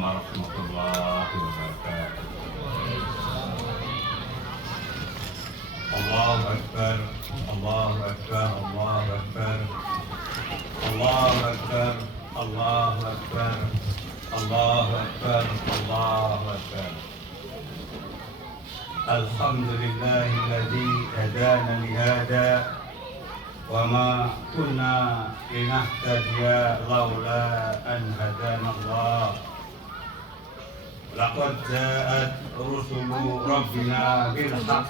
warahmatullahi wabarakatuh. Allahu Akbar, Allahu Akbar, Allahu Akbar, Allahu Akbar, Allahu Akbar, Allahu Akbar, Allahu Akbar. Alhamdulillahilladzi hadana lihada wa ma kunna linahtadiya laula an hadana Allah. Laqad ja'at rusulu rabbina bil haqq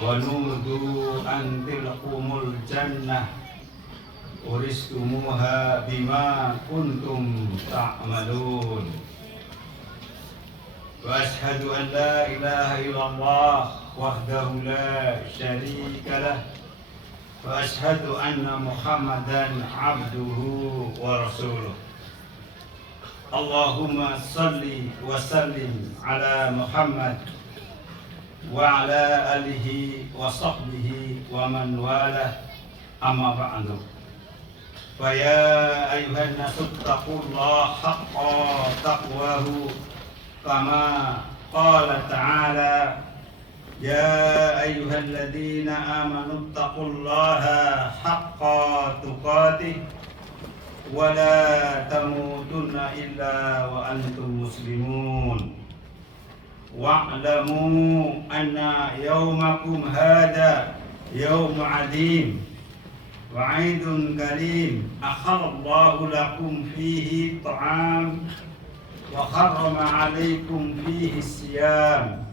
wa nudu an tilkumul jannah uristumuha bima kuntum ta'malun. Wa ashhadu an la ilaha illallah wahdahu la syarika lah wa ashhadu anna Muhammadan abduhu wa rasuluh. Allahumma salli wa sallim ala Muhammad wa ala alihi wa sahbihi wa man walah, amma ba'du. Fa ya ayyuhan nasu taqullaha haqqa taqwahu kama qala ta'ala ya ayyuhalladzina amanu taqullaha haqqa tuqatih wa la tamutunna illa wa antum muslimun. Wa'lamu anna yawmakum hada yawm adim wa 'idun karim akhalallahu lakum fihi ta'am wa harrama 'alaykum fihi siyam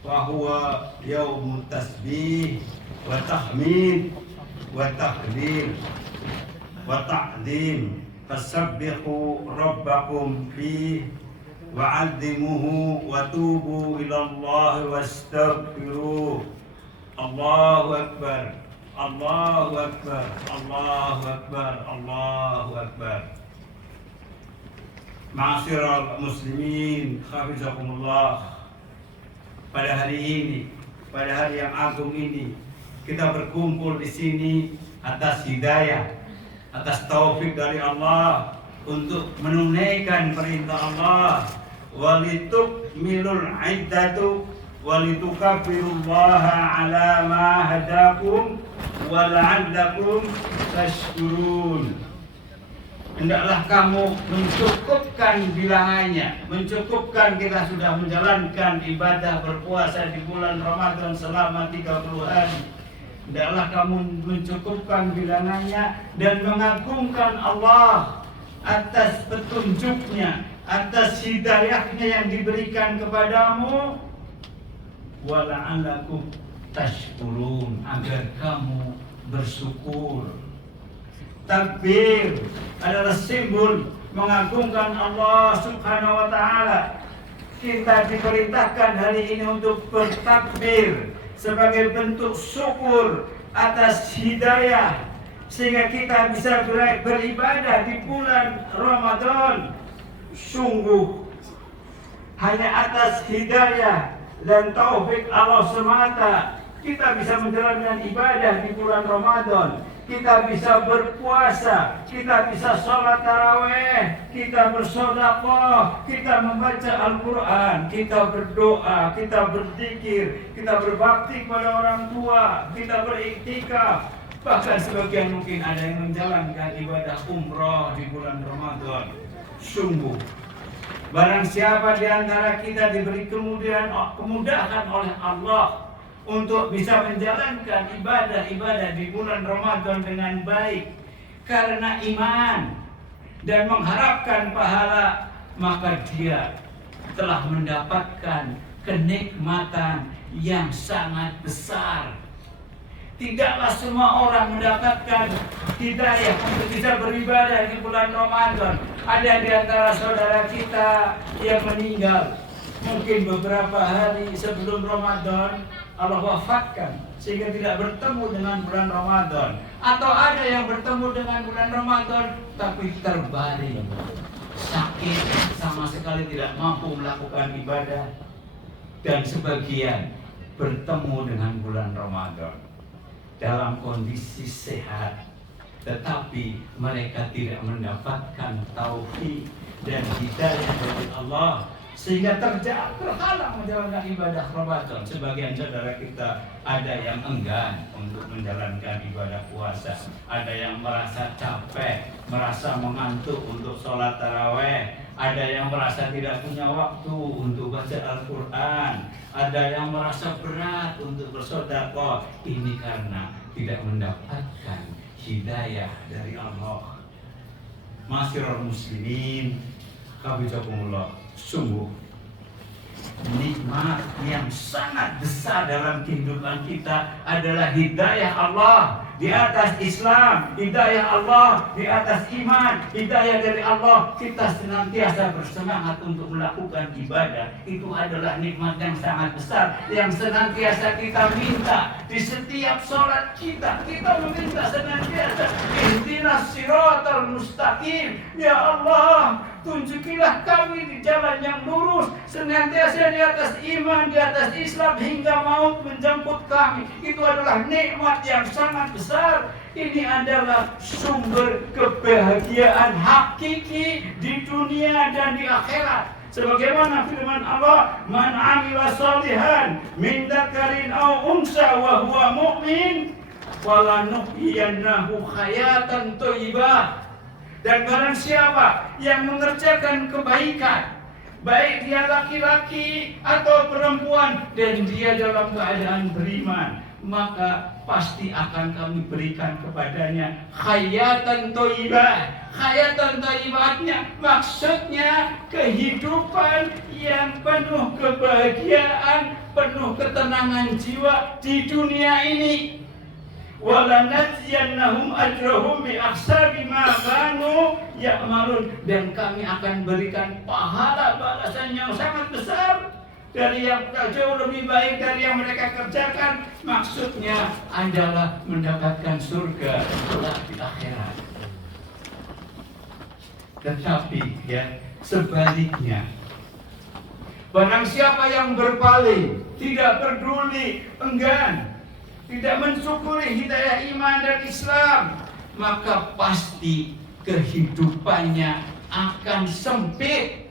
wa huwa yawm tasbih wa tahmid wa tahlil wa ta'zim fasabbihu rabbakum fihi wa'azzimuhu wa tubu ilallahi wastaghfiruh. Allahu Akbar, Allahu Akbar, Allahu Akbar, Allahu Akbar. Ma'asyiral muslimin, hafizakumullah. Pada hari ini, pada hari yang agung ini, kita berkumpul di sini atas hidayah, atas taufik dari Allah untuk menunaikan perintah Allah. Walitukmilul iddatu walitukabbirullaha ala ma hadakum wa la'allakum tashkurun. Hendaklah kamu mencukupkan bilangannya, mencukupkan kita sudah menjalankan ibadah berpuasa di bulan Ramadan selama 30 hari. Hendaklah kamu mencukupkan bilangannya dan mengagungkan Allah atas petunjuknya, atas hidayahnya yang diberikan kepadamu. Wa la'allakum tashkurun, agar kamu bersyukur. Takbir adalah simbol mengagungkan Allah Subhanahu wa ta'ala. Kita diperintahkan hari ini untuk bertakbir sebagai bentuk syukur atas hidayah, sehingga kita bisa beribadah di bulan Ramadan. Sungguh hanya atas hidayah dan taufik Allah semata kita bisa menjalankan ibadah di bulan Ramadan. Kita bisa berpuasa, kita bisa sholat taraweh, kita bersedekah, kita membaca Al-Quran, kita berdoa, kita berzikir, kita berbakti kepada orang tua, kita beriktikaf. Bahkan sebagian mungkin ada yang menjalankan ibadah umrah di bulan Ramadan. Sungguh, barang siapa di antara kita diberi kemudahan oleh Allah untuk bisa menjalankan ibadah-ibadah di bulan Ramadan dengan baik karena iman dan mengharapkan pahala, maka dia telah mendapatkan kenikmatan yang sangat besar. Tidaklah semua orang mendapatkan hidayah untuk bisa beribadah di bulan Ramadan. Ada di antara saudara kita yang meninggal mungkin beberapa hari sebelum Ramadan, Allah wafatkan sehingga tidak bertemu dengan bulan Ramadan. Atau ada yang bertemu dengan bulan Ramadan tapi terbaring sakit, sama sekali tidak mampu melakukan ibadah. Dan sebagian bertemu dengan bulan Ramadan dalam kondisi sehat, tetapi mereka tidak mendapatkan taufik, dan hidayah dari Allah, sehingga terhalang menjalankan ibadah Ramadan. Sebagian saudara kita ada yang enggan untuk menjalankan ibadah puasa, ada yang merasa capek, merasa mengantuk untuk sholat taraweh, ada yang merasa tidak punya waktu untuk baca Al-Quran, ada yang merasa berat untuk bersedekah. Ini karena tidak mendapatkan hidayah dari Allah. Masyiral muslimin, habibakumullah, sungguh nikmat yang sangat besar dalam kehidupan kita adalah hidayah Allah di atas Islam, hidayah Allah di atas iman, hidayah dari Allah. Kita senantiasa bersemangat untuk melakukan ibadah. Itu adalah nikmat yang sangat besar yang senantiasa kita minta di setiap sholat kita. Kita meminta senantiasa, ihdinas siratal mustaqim, ya Allah, tunjukilah kami di jalan yang lurus, senantiasa di atas iman, di atas Islam hingga maut menjemput kami. Itu adalah nikmat yang sangat besar. Ini adalah sumber kebahagiaan hakiki di dunia dan di akhirat. Sebagaimana firman Allah, "Man 'amila shalihan min dzakarin aw unsa wa huwa mu'min, falanuhyiyannahu hayatan thayyibah." Dan barang siapa yang mengerjakan kebaikan, baik dia laki-laki atau perempuan, dan dia dalam keadaan beriman, maka pasti akan kami berikan kepadanya hayatan thayyibah. Hayatan thayyibatnya maksudnya kehidupan yang penuh kebahagiaan, penuh ketenangan jiwa di dunia ini. Walanajziyannahum ajrahum bi ahsani ma kanu ya'malun, dan kami akan berikan pahala balasan yang sangat besar dari yang jauh lebih baik dari yang mereka kerjakan. Maksudnya adalah mendapatkan surga kelak di akhirat. Tetapi ya, sebaliknya, barang siapa yang berpaling, tidak peduli, enggan, tidak mensyukuri hidayah iman dan Islam, maka pasti kehidupannya akan sempit.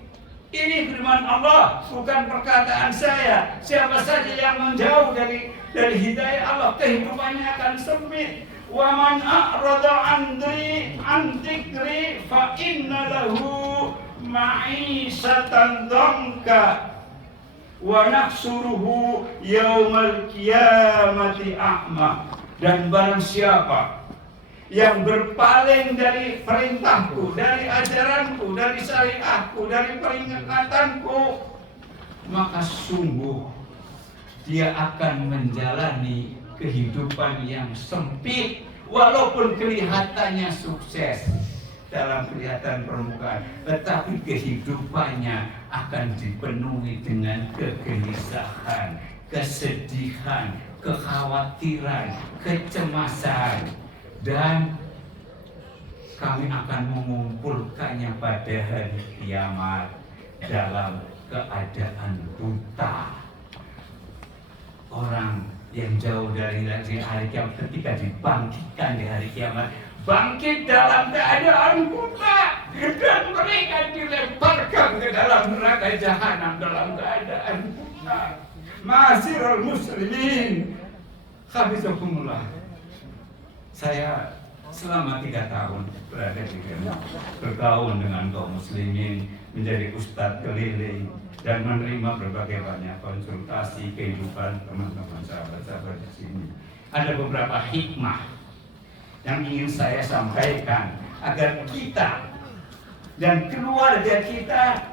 Ini firman Allah, bukan perkataan saya. Siapa saja yang menjauh dari hidayah Allah, kehidupannya akan sempit. Wa man a'rada an dzikri fa inna lahu ma'isatan dhanka wa nahsuruhu yaumal qiyamati a'ma. Dan barang siapa yang berpaling dari perintahku, dari ajaranku, dari syariatku, dari peringatanku, maka sungguh dia akan menjalani kehidupan yang sempit, walaupun kelihatannya sukses dalam kelihatan permukaan, tetapi kehidupannya akan dipenuhi dengan kegelisahan, kesedihan, kekhawatiran, kecemasan. Dan kami akan mengumpulkannya pada hari kiamat dalam keadaan buta. Orang yang jauh dari hari kiamat ketika dibangkitkan di hari kiamat, bangkit dalam keadaan buta, dan mereka dilemparkan ke dalam neraka jahanam dalam keadaan buta. Masyiral muslimin, habibakumullah. Saya selama 3 tahun berada di Kenya, bergaul dengan kaum muslimin, menjadi ustadz keliling, dan menerima berbagai banyak konsultasi kehidupan teman-teman sahabat-sahabat di sini. Ada beberapa hikmah yang ingin saya sampaikan agar kita dan keluarga kita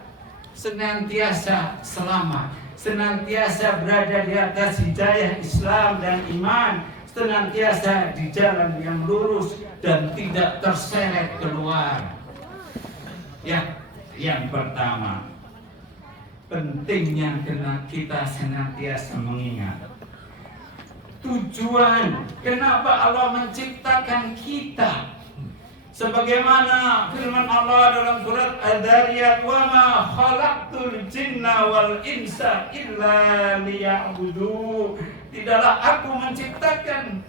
senantiasa selamat, senantiasa berada di atas hidayah Islam dan iman, senantiasa di jalan yang lurus dan tidak terseret keluar. Ya, yang pertama, pentingnya kita senantiasa mengingat tujuan kenapa Allah menciptakan kita. Sebagaimana firman Allah dalam surat Ad-Dzariyat, "Wa ma khalaqtul jinna wal insa illa liya'budu." Tidaklah aku menciptakan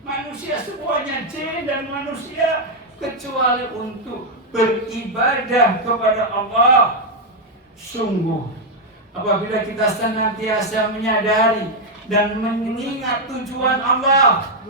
manusia semuanya, jin dan manusia, kecuali untuk beribadah kepada Allah. Sungguh apabila kita senantiasa menyadari dan mengingat tujuan Allah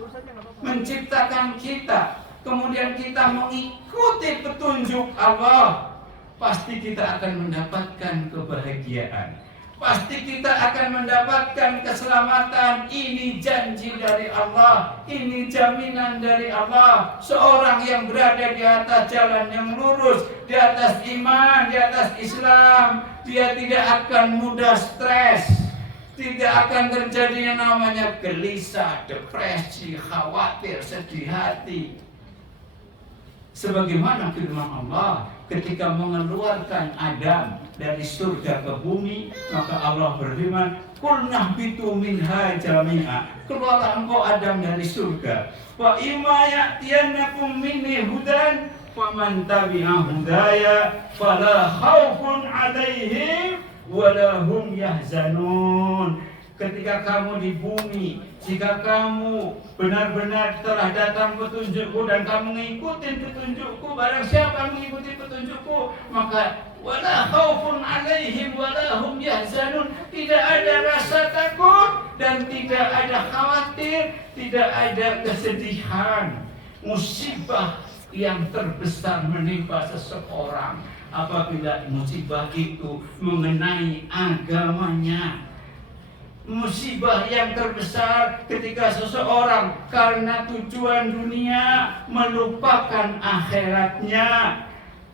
menciptakan kita, kemudian kita mengikuti petunjuk Allah, pasti kita akan mendapatkan kebahagiaan, pasti kita akan mendapatkan keselamatan. Ini janji dari Allah, ini jaminan dari Allah. Seorang yang berada di atas jalan yang lurus, di atas iman, di atas Islam, dia tidak akan mudah stres, tidak akan terjadi yang namanya gelisah, depresi, khawatir, sedih hati. Sebagaimana firman Allah ketika mengeluarkan Adam dari surga ke bumi, maka Allah berfirman, "Qul nahbitu minha jami'a." Keluarlah engkau Adam dari surga. "Wa imma ya'tiyannakum minni hudan faman tabi'a hudaya fala khaufun 'alaihim wala hum yahzanun." Ketika kamu di bumi, jika kamu benar-benar telah datang petunjukku dan kamu mengikuti petunjukku, barang siapa mengikuti petunjukku, maka wala khaufun 'alaihim wala hum yahzanun. Tidak ada rasa takut dan tidak ada khawatir, tidak ada kesedihan. Musibah yang terbesar menimpa seseorang apabila musibah itu mengenai agamanya. Musibah yang terbesar ketika seseorang karena tujuan dunia melupakan akhiratnya.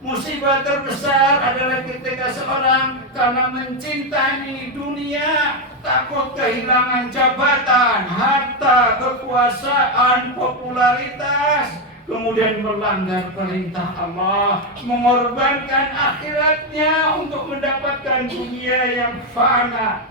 Musibah terbesar adalah ketika seorang karena mencintai dunia, takut kehilangan jabatan, harta, kekuasaan, popularitas, kemudian melanggar perintah Allah, mengorbankan akhiratnya untuk mendapatkan dunia yang fana.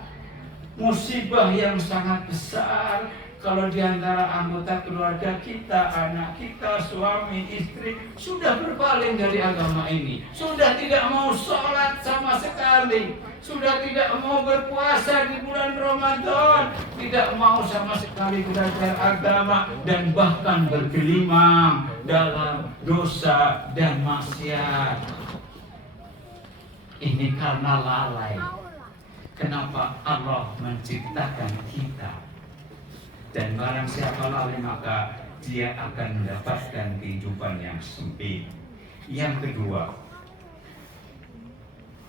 Musibah yang sangat besar kalau di antara anggota keluarga kita, anak kita, suami, istri sudah berpaling dari agama ini, sudah tidak mau sholat sama sekali, sudah tidak mau berpuasa di bulan Ramadan, tidak mau sama sekali belajar agama, dan bahkan bergelimang dalam dosa dan maksiat. Ini karena lalai. Kenapa Allah menciptakan kita? Dan barang siapa lalai maka dia akan mendapatkan kehidupan yang sempit. Yang kedua,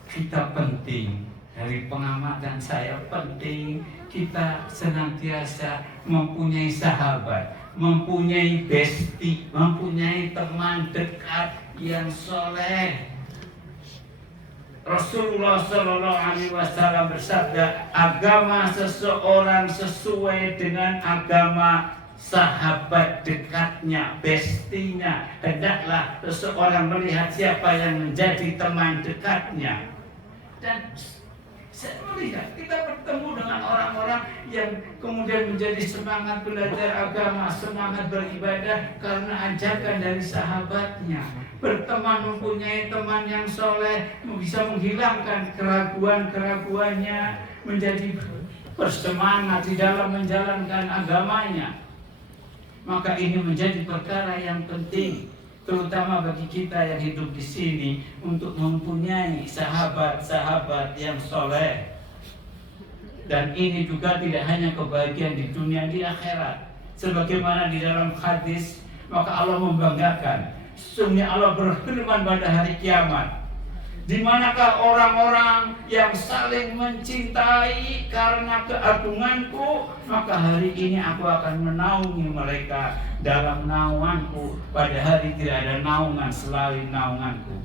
kita penting, dari pengamatan saya penting kita senantiasa mempunyai sahabat, mempunyai bestie, mempunyai teman dekat yang soleh. Rasulullah Shallallahu Alaihi Wasallam bersabda, agama seseorang sesuai dengan agama sahabat dekatnya, bestinya. Hendaklah seseorang melihat siapa yang menjadi teman dekatnya. Dan saya melihat kita bertemu dengan orang-orang yang kemudian menjadi semangat belajar agama, semangat beribadah karena ajakan dari sahabatnya. Berteman, mempunyai teman yang soleh, bisa menghilangkan keraguan-keraguannya, menjadi bersemangat di dalam menjalankan agamanya. Maka ini menjadi perkara yang penting, terutama bagi kita yang hidup di sini, untuk mempunyai sahabat-sahabat yang soleh. Dan ini juga tidak hanya kebahagiaan di dunia, di akhirat. Sebagaimana di dalam hadis, maka Allah membanggakan. Sesungguhnya Allah berfirman pada hari kiamat, di manakah orang-orang yang saling mencintai karena keagunganku, maka hari ini aku akan menaungi mereka dalam naunganku. Pada hari tidak ada naungan selain naunganku.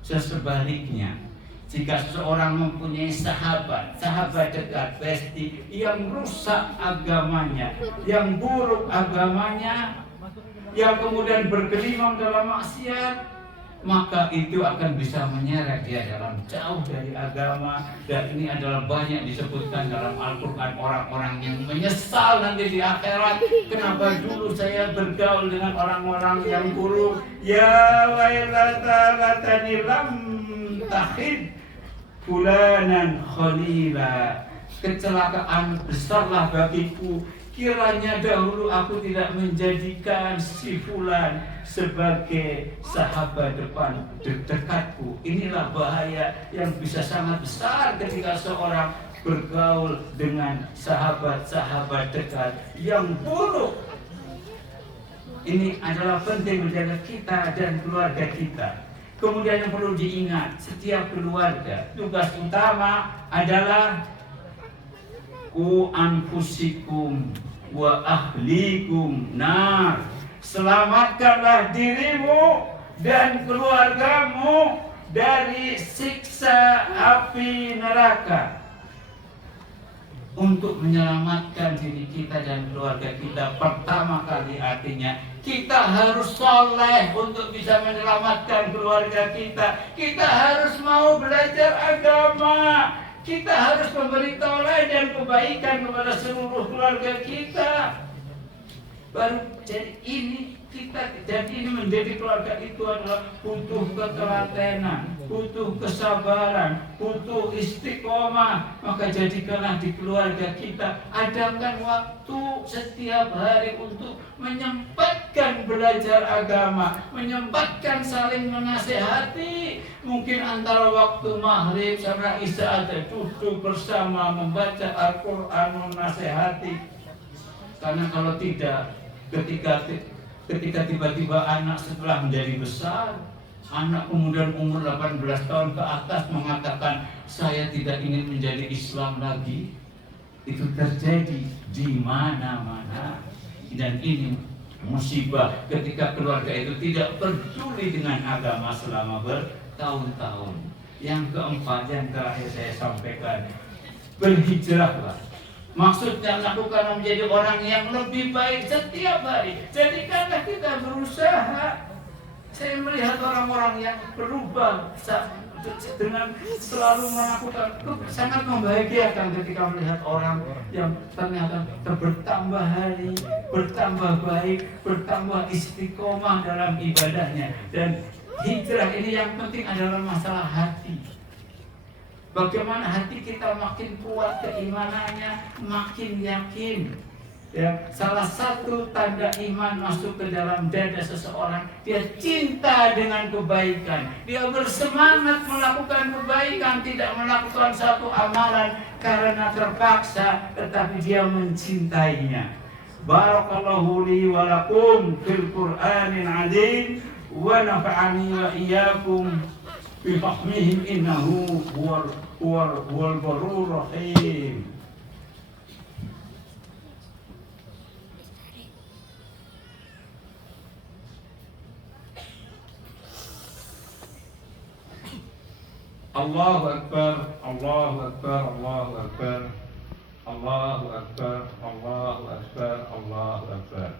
Sebaliknya, jika seseorang mempunyai sahabat dekat, bestie, yang rusak agamanya, yang buruk agamanya, yang kemudian bergelimang dalam maksiat, maka itu akan bisa menyeret dia dalam jauh dari agama. Dan ini adalah banyak disebutkan dalam Al-Quran, orang-orang yang menyesal nanti di akhirat. Kenapa dulu saya bergaul dengan orang-orang yang buruk? Ya wailata latani lam takhid fulanan khalila. Kecelakaan besarlah bagiku, kiranya dahulu aku tidak menjadikan si fulan sebagai sahabat depan dekatku. Inilah bahaya yang bisa sangat besar ketika seorang bergaul dengan sahabat-sahabat dekat yang buruk. Ini adalah penting menjaga kita dan keluarga kita. Kemudian yang perlu diingat, setiap keluarga tugas utama adalah ku anfusikum wa ahlikum nar. Selamatkanlah dirimu dan keluargamu dari siksa api neraka. Untuk menyelamatkan diri kita dan keluarga kita, pertama kali artinya kita harus soleh untuk bisa menyelamatkan keluarga kita. Kita harus mau belajar agama. Kita harus memberi teladan kebaikan kepada seluruh keluarga kita. Baru jadi ini menjadi keluarga itu adalah butuh ketelatenan, butuh kesabaran, butuh istiqomah. Maka jadikanlah di keluarga kita adakan waktu setiap hari untuk menyempatkan belajar agama, menyempatkan saling menasehati. Mungkin antara waktu maghrib sampai isya ada duduk bersama membaca Al-Quran, menasehati. Karena kalau tidak, ketika tiba-tiba anak setelah menjadi besar, anak kemudian umur 18 tahun ke atas mengatakan saya tidak ingin menjadi Islam lagi, itu terjadi di mana-mana. Dan ini musibah ketika keluarga itu tidak peduli dengan agama selama bertahun-tahun. Yang keempat, yang terakhir saya sampaikan, berhijrahlah. Maksudnya lakukan menjadi orang yang lebih baik setiap hari. Jadikanlah kita berusaha. Saya melihat orang-orang yang berubah dengan selalu melakukan, sangat membahagiakan ketika melihat orang yang ternyata bertambah hari, bertambah baik, bertambah istiqomah dalam ibadahnya. Dan hijrah ini yang penting adalah masalah hati. Bagaimana hati kita makin kuat keimanannya, makin yakin. Ya, salah satu tanda iman masuk ke dalam dada seseorang, dia cinta dengan kebaikan. Dia bersemangat melakukan kebaikan, tidak melakukan satu amalan karena terpaksa, tetapi dia mencintainya. Barakallahu li wa lakum fil Qur'anil 'azim wa nafa'ani wa iyyakum bifahmihim innahu huwal barur rahim. Allahu Akbar, Allahu Akbar, Allahu Akbar, Allahu Akbar, Allahu Akbar, Allahu Akbar.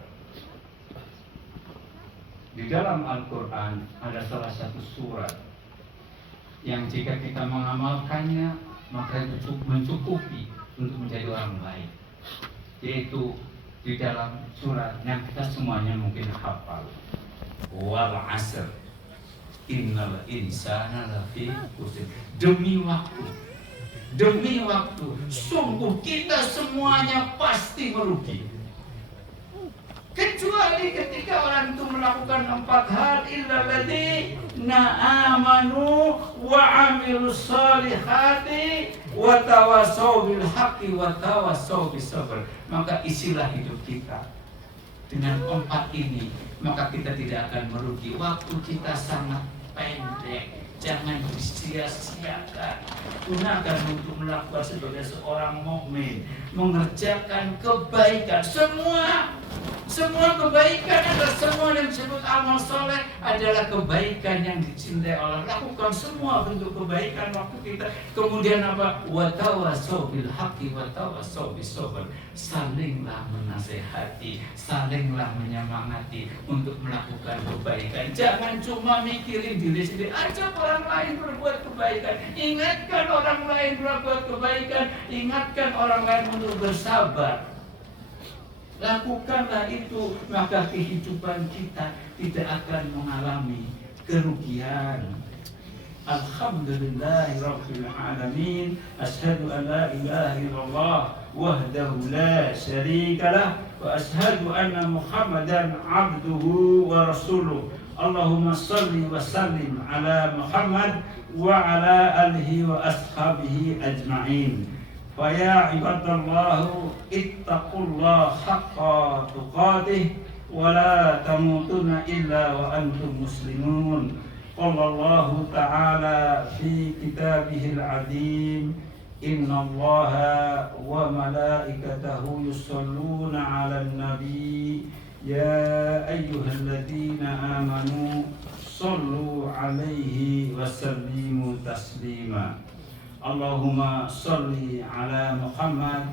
Di dalam Al-Quran ada salah satu surat yang jika kita mengamalkannya maka itu mencukupi untuk menjadi orang baik. Yaitu di dalam surat yang kita semuanya mungkin hafal, wal asr innal insana lafi khusr. Demi waktu, sungguh kita semuanya pasti merugi. Kecuali ketika orang itu melakukan 4 hal, illa ladzina amanu wa amilus solihati wa tawassaw bil haqqi wa tawassaw bis sabr. Maka isilah hidup kita dengan 4 ini, maka kita tidak akan merugi. Waktu kita sangat pendek, jangan disia-siakan. Gunakan untuk melakukan sebagai seorang mukmin, mengerjakan kebaikan. Semua kebaikan adalah, semua yang disebut amal soleh adalah kebaikan yang dicintai Allah. Lakukan semua bentuk kebaikan waktu kita. Kemudian apa? Wa tawassaw bil haqqi wa tawassaw bis sabr. Salinglah menasehati, salinglah menyemangati untuk melakukan kebaikan. Jangan cuma mikirin diri sendiri. Ajak orang lain berbuat kebaikan. Ingatkan orang lain berbuat kebaikan. Ingatkan orang lain untuk bersabar. Lakukanlah itu, maka kehidupan kita tidak akan mengalami kerugian. Alhamdulillahi Rabbil Alamin. Ashhadu an la ilaha illallah wahdahu la syarika lah. Wa ashhadu anna Muhammadan abduhu wa rasuluh. Allahumma salli wa sallim ala Muhammad wa ala alihi wa ashabihi ajma'in. Fa ya ibadallahu ittaqullaha haqqa tuqatih wa la tamutunna illa wa antum muslimun. Qala Allah ta'ala fi kitabihil azim, inna Allaha wa malaikatahu yusalluna 'alan nabi ya ayyuhalladzina amanu sallu 'alaihi wa sallimu taslima. Allahumma salli 'ala Muhammad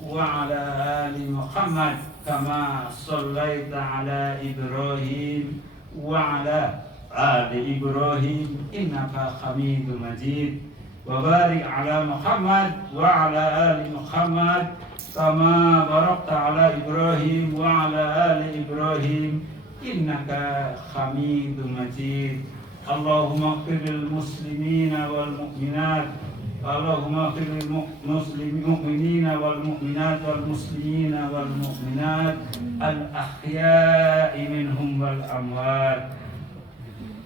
wa 'ala ali Muhammad kama sallaita 'ala Ibrahim wa 'ala ali Ibrahim innaka Hamidum Majid. Wa barik 'ala Muhammad wa 'ala ali Muhammad kama barakta 'ala Ibrahim wa 'ala ali Ibrahim innaka Hamidum Majid. Allahumma ighfir lil muslimina wal mu'minat, Allahumma ighfir lil mu'minina wal mu'minat wal muslimina wal mu'minat al ahya'i minhum wal amwat.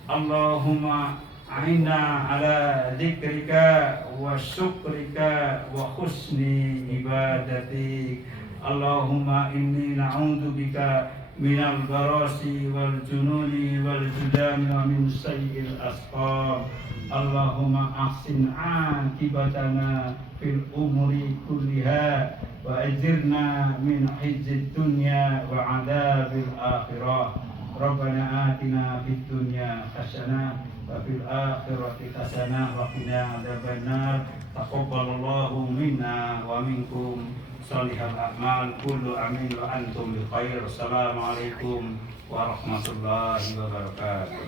Allahumma a'inna ala dzikrika wa syukrika wa husni ibadatik. Allahumma inni na'udzubika minal barasi wal jununi wal judami wa min sayyi'il asqam. Allahumma ahsin akibatana fil umuri kulliha wa ajirna min khizyid dunya wa adabil akhirah. Rabbana atina fid dunya hasanah wa fil akhirati hasanah wa qina adzabannar. Taqabbalallahu minna wa minkum salihal a'mal. Kullu amin wa antum bi khair. Assalamualaikum warahmatullahi wabarakatuh.